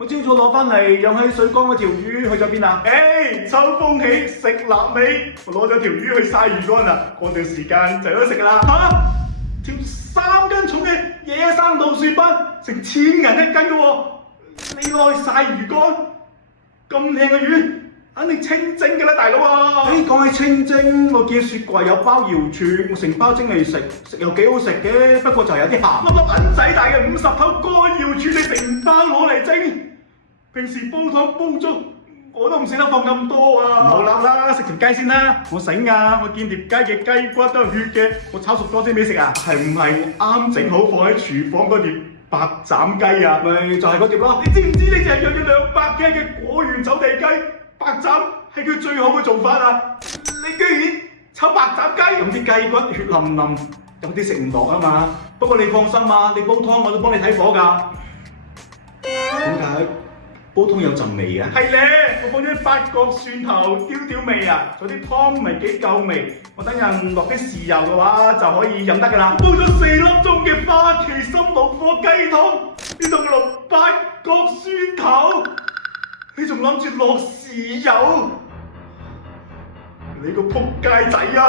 我朝早攞翻嚟養喺水缸嗰條魚去咗邊啊？秋風起，食臘味，我攞咗條魚去曬魚乾啦，過段時間就有得食噶啦。條3斤重嘅野生老鼠斑，成1000銀1斤嘅喎，你攞去曬魚乾，咁靚嘅魚，肯定清蒸嘅啦，大佬啊！講起清蒸，我見雪櫃有包瑤柱，我成包蒸嚟食，食又幾好食嘅，不過就有啲鹹。粒銀仔大嘅50頭乾瑤柱，你成包攞嚟蒸，平時煲湯煲粥我都唔捨得放咁多啊！唔好鬧啦，食條雞先啦。我醒啊，我見碟雞嘅雞骨都有血嘅，我炒熟咗先俾食啊。係唔係啱整好放喺廚房嗰碟白斬雞啊？咪就係嗰碟咯。你知唔知呢隻養咗200K嘅果園走地雞白斬係佢最好嘅做法啊？你居然炒白斬雞？咁啲雞骨血淋淋，有啲食唔落啊嘛。不過你放心啊，你煲湯我都幫你睇火㗎。點解？煲湯有陣味嘅？係咧，我放咗啲八角、蒜頭，刁味啊，仲有啲湯咪幾夠味。我等陣落啲豉油嘅話就可以飲得㗎啦。煲咗4粒鐘嘅花旗參老火雞湯，邊度落八角、蒜頭？你仲諗住落豉油？你個仆街仔啊！